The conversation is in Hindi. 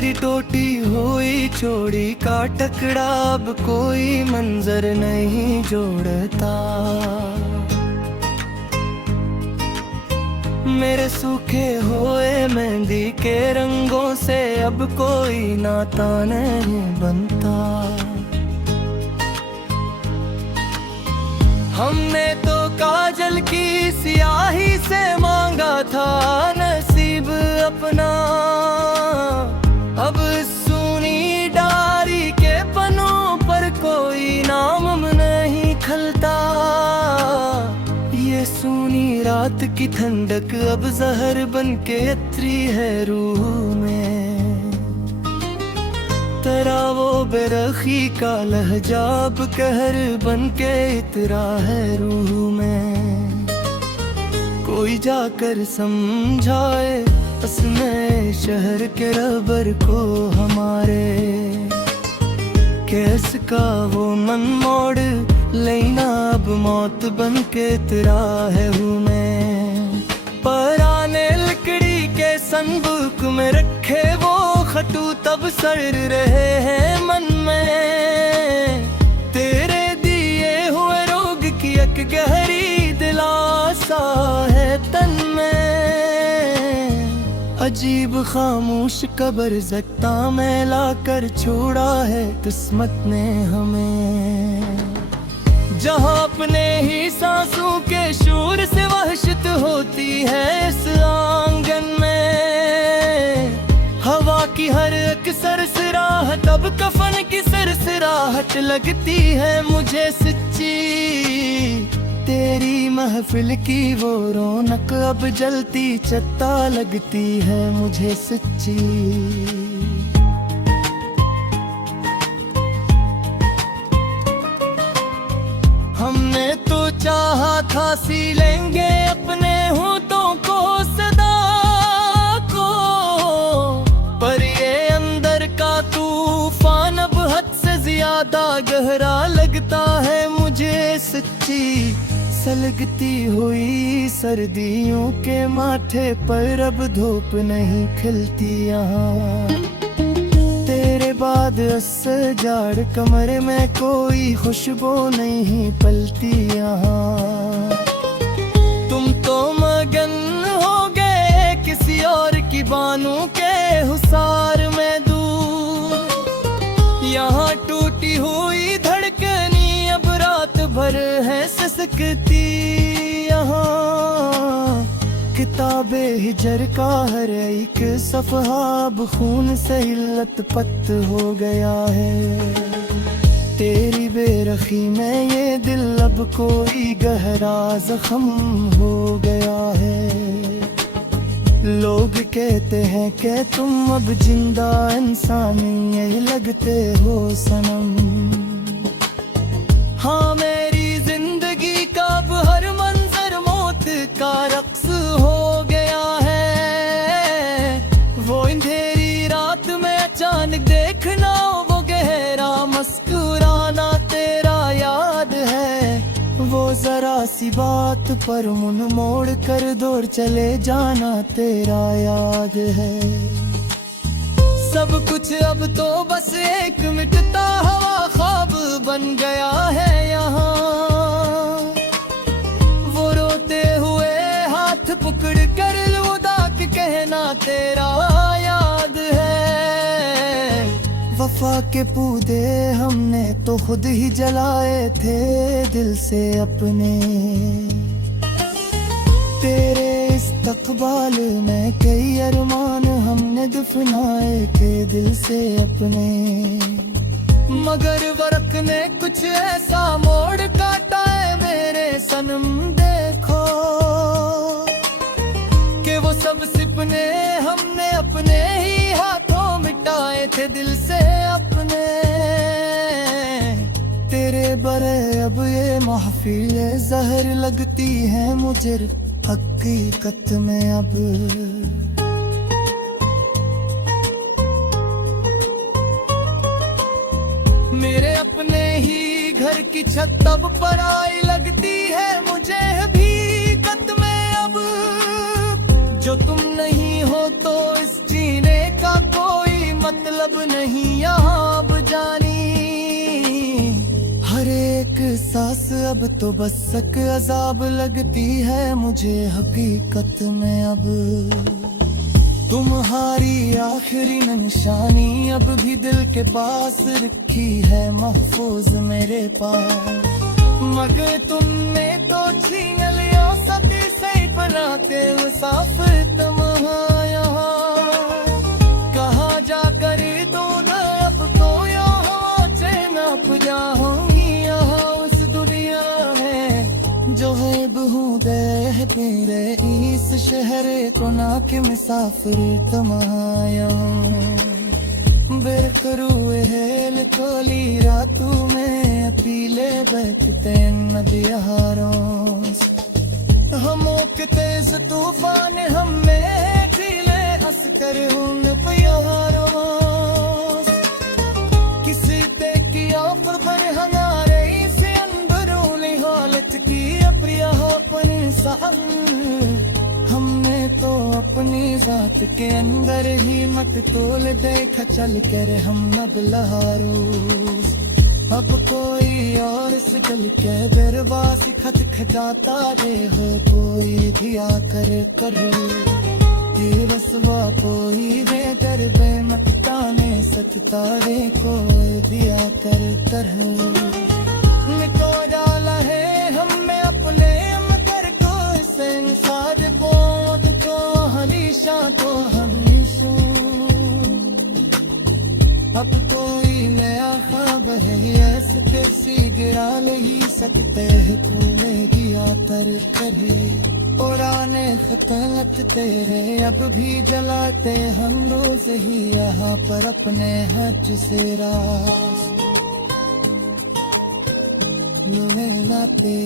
मेरी टोटी हुई चोरी का टकरा अब कोई मंजर नहीं जोड़ता। मेरे सूखे हुए मेहंदी के रंगों से अब कोई नाता नहीं बनता। हमने तो काजल की स्याही से मांगा था नसीब अपना, अब सूनी डारी के पन्नों पर कोई नाम नहीं खलता। ये सूनी रात की ठंडक अब जहर बन के अतरी है रूह में। तेरा वो बेरखी का लहजा अब कहर बन के इतरा है रूह में। कोई जाकर समझाए उसने शहर के रबर को हमारे, कैस का वो मन मोड़ लेना अब मौत बन के तेरा है हूँ मैं। पराने लकड़ी के संदूक में रखे वो खतू तब सड़ रहे हैं मन में। तेरे दिए हुए रोग की एक गहरी दिलासा है तन में। अजीब खामोश कब्र ज़ख्ता में लाकर छोड़ा है किस्मत ने हमें। जहाँ अपने ही सांसों के शोर से वहशत होती है इस आंगन में। हवा की हर एक सरसराहट अब कफन की सरसराहट लगती है मुझे सच्ची। तेरी महफिल की वो रौनक अब जलती चत्ता लगती है मुझे सच्ची। हमने तो चाहा था सी लेंगे अपने होठों को सदा को, पर ये अंदर का तूफान अब हद से ज्यादा गहरा लगता है मुझे सच्ची। सलगती हुई सर्दियों के माथे पर अब धूप नहीं खिलती यहाँ। तेरे बाद असर जाड़ कमरे में कोई खुशबू नहीं पलती यहाँ। तुम तो मगन हो गए किसी और की बानों के हुसार में दूर। यहाँ टूटी हुई धड़कनी अब रात भर है सिसकती यहाँ। किताबे हिजर का हर एक सफ़हा अब खून से लथपथ हो गया है। तेरी बेरखी में ये दिल अब कोई गहरा जख्म हो गया है। लोग कहते हैं कि तुम अब जिंदा इंसानी ये लगते हो सनम। हाँ मेरी जिंदगी का अब हर मंजर मौत का रक्स हो गया है। वो अंधेरी रात में अचानक देखना वो गहरा मुस्कुराना तेरा याद है। वो जरा सी बात पर मुंह मोड़ कर दूर चले जाना तेरा याद है। सब कुछ अब तो बस एक मिटता हुआ ख्वाब बन गया है यहाँ। वो रोते हुए हाथ पकड़ कर अलविदा कहना तेरा याद है। वफा के पौधे हमने तो खुद ही जलाए थे दिल से अपने। तेरे इस्तकबाल में कई अरमान हमने दफनाए के दिल से अपने। मगर वक्त ने कुछ ऐसा मोड़ काटा है मेरे सनम देखो, कि वो सब सपने हमने अपने ही हाथों मिटाए थे दिल से अपने। तेरे बरे अब ये महफिल जहर लगती है मुझे हकीकत में अब। मेरे अपने ही घर की छत अब पराई लगती है मुझे हकीकत में अब। जो तुम नहीं हो तो इस जीने का कोई मतलब नहीं यहाँ अब जानी। हर एक सांस अब तो बस एक अजाब लगती है मुझे हकीकत में अब। तुम्हारी आखिरी निशानी अब भी दिल के पास रखी है महफूज मेरे पास। मगर तुमने तो छीन लिया सती से बनाते मुसाफिर तमहा यहाँ। कहाँ जाकर दूध अब तो यहाँ चैन अब जाऊंगी यहाँ उस दुनिया है जो है बहू दे तेरे इस शहर को ना के मुसाफिर तमहा बेरकरूए हेल कोली रातों में पीले बहते नदियारों। हम के तेज तूफान हमें झीले अस्कर उन प्यारों। किसी पे किया पर हमारे से अंदरूनी हालत की अप्रियापन सहन। हमने तो अपनी जात के अंदर ही मत तोल देखा चल कर हम अब लहारूस। अब कोई और से चल के दरबार खत खजाता रे हो कोई दिया कर रसवा कोई रे दरबे मत ताने सकता रे कोई दिया कर निको डाला है हमें अपने मगर को संसार पौध को हरीशा को हमीशों। अब कोई नया ख्वाब है ऐसे कैसी गिरा नहीं सकते कुएं गिया करे। उड़ाने खतलत तेरे अब भी जलाते हम रोज ही यहाँ पर अपने हज से रास। लुए लाते